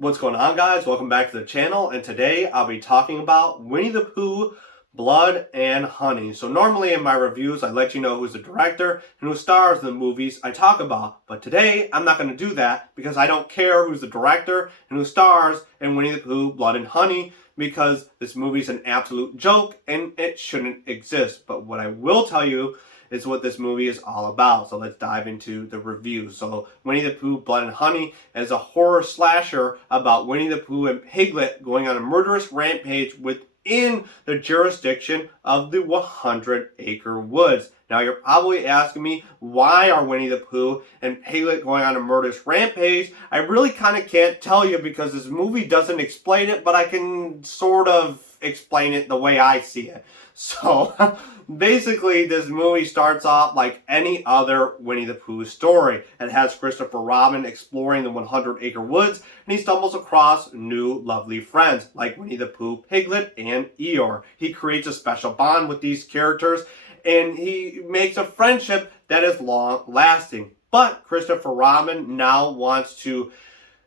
What's going on, guys? Welcome back to the channel, and today I'll be talking about Winnie the Pooh, Blood and Honey. So normally in my reviews, I let you know who's the director and who stars in the movies I talk about. But today, I'm not going to do that because I don't care who's the director and who stars in Winnie the Pooh, Blood and Honey, because this movie's an absolute joke and it shouldn't exist. But what I will tell you is what this movie is all about. So let's dive into the review. So Winnie the Pooh, Blood and Honey is a horror slasher about Winnie the Pooh and Piglet going on a murderous rampage within the jurisdiction of the 100-acre woods. Now you're probably asking me, why are Winnie the Pooh and Piglet going on a murderous rampage? I really kind of can't tell you because this movie doesn't explain it, but I can sort of explain it the way I see it. So basically, this movie starts off like any other Winnie the Pooh story. It has Christopher Robin exploring the 100-acre woods, and he stumbles across new lovely friends like Winnie the Pooh, Piglet, and Eeyore. He creates a special bond with these characters, and he makes a friendship that is long-lasting. But Christopher Robin now wants to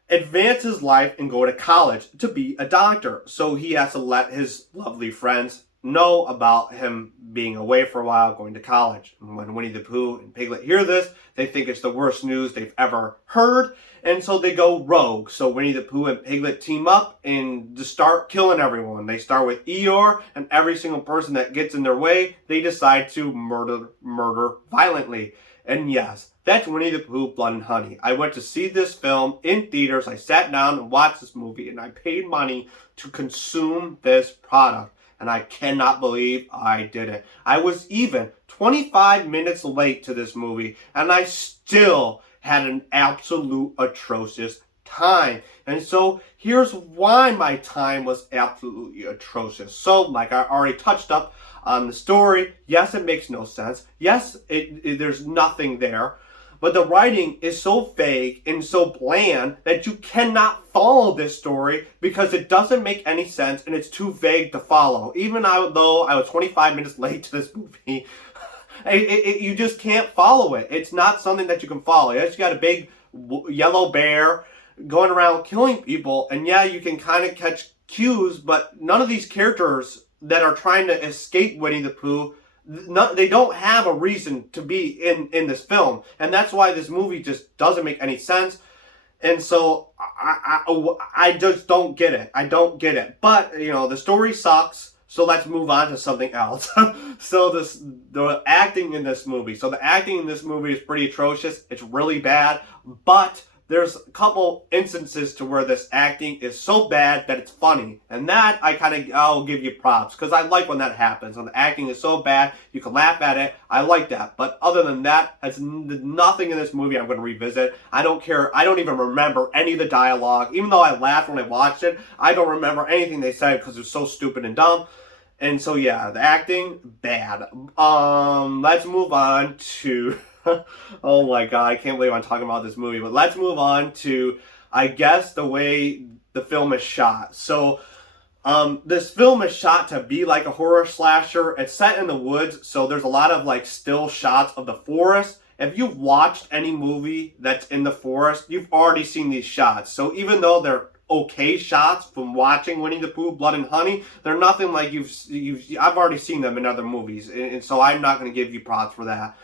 advance his life and go to college to be a doctor. So he has to let his lovely friends know about him being away for a while, going to college. And when Winnie the Pooh and Piglet hear this, they think it's the worst news they've ever heard, and so they go rogue. So Winnie the Pooh and Piglet team up and just start killing everyone. They start with Eeyore, and every single person that gets in their way, they decide to murder violently. And yes, that's Winnie the Pooh, Blood and Honey. I went to see this film in theaters. I sat down and watched this movie, and I paid money to consume this product. And I cannot believe I did it. I was even 25 minutes late to this movie, and I still had an absolute atrocious time. And so here's why my time was absolutely atrocious. So, like I already touched up on the story, yes, it makes no sense. Yes, there's nothing there. But the writing is so vague and so bland that you cannot follow this story because it doesn't make any sense and it's too vague to follow. Even though I was 25 minutes late to this movie, you just can't follow it. It's not something that you can follow. You just got a big yellow bear going around killing people, and yeah, you can kind of catch cues, but none of these characters that are trying to escape Winnie the Pooh, they don't have a reason to be in this film, and that's why this movie just doesn't make any sense. And so I just don't get it. I don't get it. But you know, the story sucks, so let's move on to something else. So the acting in this movie. So the acting in this movie is pretty atrocious. It's really bad, but there's a couple instances to where this acting is so bad that it's funny. And that I'll give you props, because I like when that happens. When the acting is so bad, you can laugh at it. I like that. But other than that, there's nothing in this movie I'm going to revisit. I don't care. I don't even remember any of the dialogue. Even though I laughed when I watched it, I don't remember anything they said because it was so stupid and dumb. And so yeah, the acting, bad. Let's move on to... Oh my god, I can't believe I'm talking about this movie. But let's move on to, I guess, the way the film is shot. So, this film is shot to be like a horror slasher. It's set in the woods, so there's a lot of like still shots of the forest. If you've watched any movie that's in the forest, you've already seen these shots. So even though they're okay shots from watching Winnie the Pooh, Blood and Honey, they're nothing like I've already seen them in other movies, and so I'm not going to give you props for that.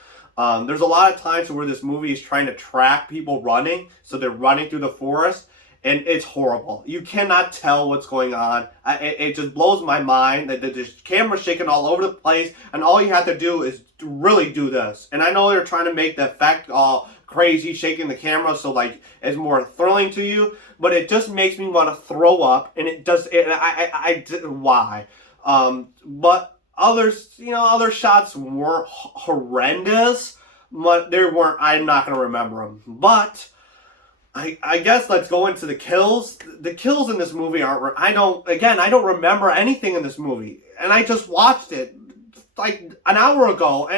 There's a lot of times where this movie is trying to track people running, so they're running through the forest, and it's horrible. You cannot tell what's going on. It just blows my mind that there's cameras shaking all over the place, and all you have to do is really do this. And I know they're trying to make the effect all crazy, shaking the camera, so like it's more thrilling to you, but it just makes me want to throw up, and it does. Why? But other shots weren't horrendous, but they weren't. I'm not going to remember them. But I guess let's go into the kills. The kills in this movie aren't. I don't remember anything in this movie, and I just watched it like an hour ago.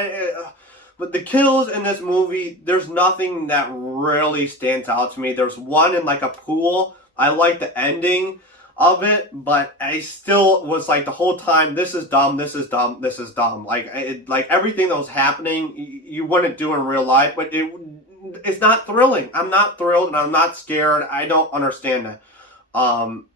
But the kills in this movie, there's nothing that really stands out to me. There's one in like a pool. I like the ending of it, but I still was like the whole time, this is dumb, this is dumb, this is dumb. Like everything that was happening, you wouldn't do in real life, but it's not thrilling. I'm not thrilled and I'm not scared. I don't understand it. Um,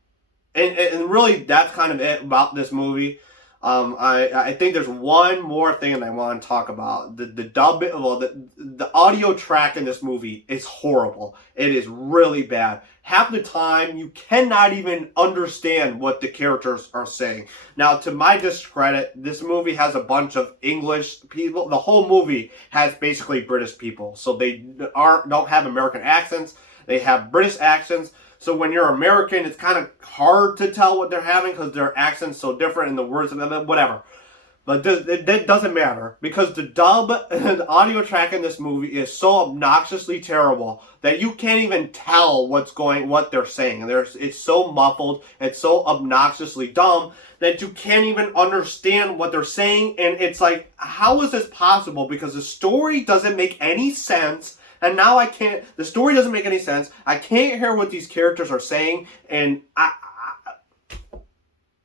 and really, that's kind of it about this movie. I think there's one more thing that I want to talk about. The dub, well, the audio track in this movie is horrible. It is really bad. Half the time, you cannot even understand what the characters are saying. Now, to my discredit, this movie has a bunch of English people. The whole movie has basically British people, so they don't have American accents. They have British accents. So when you're American, it's kind of hard to tell what they're having because their accent's so different and the words and whatever. But that doesn't matter because the dub and the audio track in this movie is so obnoxiously terrible that you can't even tell what they're saying. It's so muffled, it's so obnoxiously dumb that you can't even understand what they're saying. And it's like, how is this possible? Because the story doesn't make any sense. And now the story doesn't make any sense. I can't hear what these characters are saying. And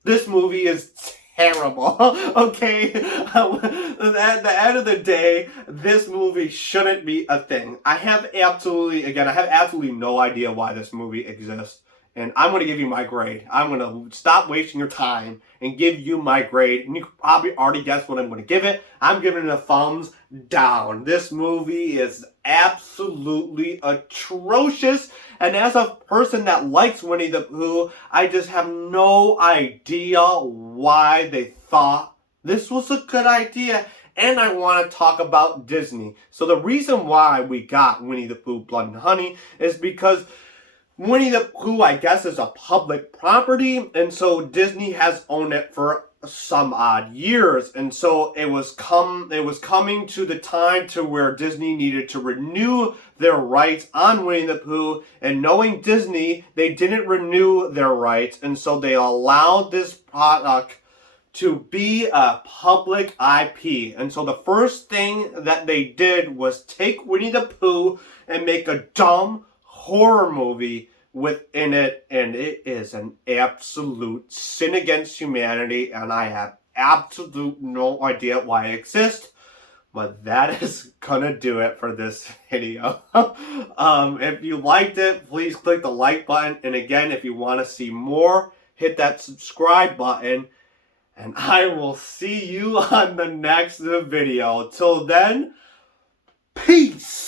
this movie is terrible. Okay? At the end of the day, this movie shouldn't be a thing. I have absolutely no idea why this movie exists. And I'm going to give you my grade. I'm going to stop wasting your time and give you my grade. And you can probably already guess what I'm going to give it. I'm giving it a thumbs down. This movie is absolutely atrocious. And as a person that likes Winnie the Pooh, I just have no idea why they thought this was a good idea. And I want to talk about Disney. So the reason why we got Winnie the Pooh Blood and Honey is because Winnie the Pooh, I guess, is a public property, and so Disney has owned it for some odd years, and so it was coming to the time to where Disney needed to renew their rights on Winnie the Pooh, and knowing Disney, they didn't renew their rights, and so they allowed this product to be a public IP. And so the first thing that they did was take Winnie the Pooh and make a dumb horror movie within it, and it is an absolute sin against humanity, and I have absolute no idea why it exists, but that is gonna do it for this video. If you liked it, please click the like button, and again, if you want to see more, hit that subscribe button, and I will see you on the next video. Till then, peace!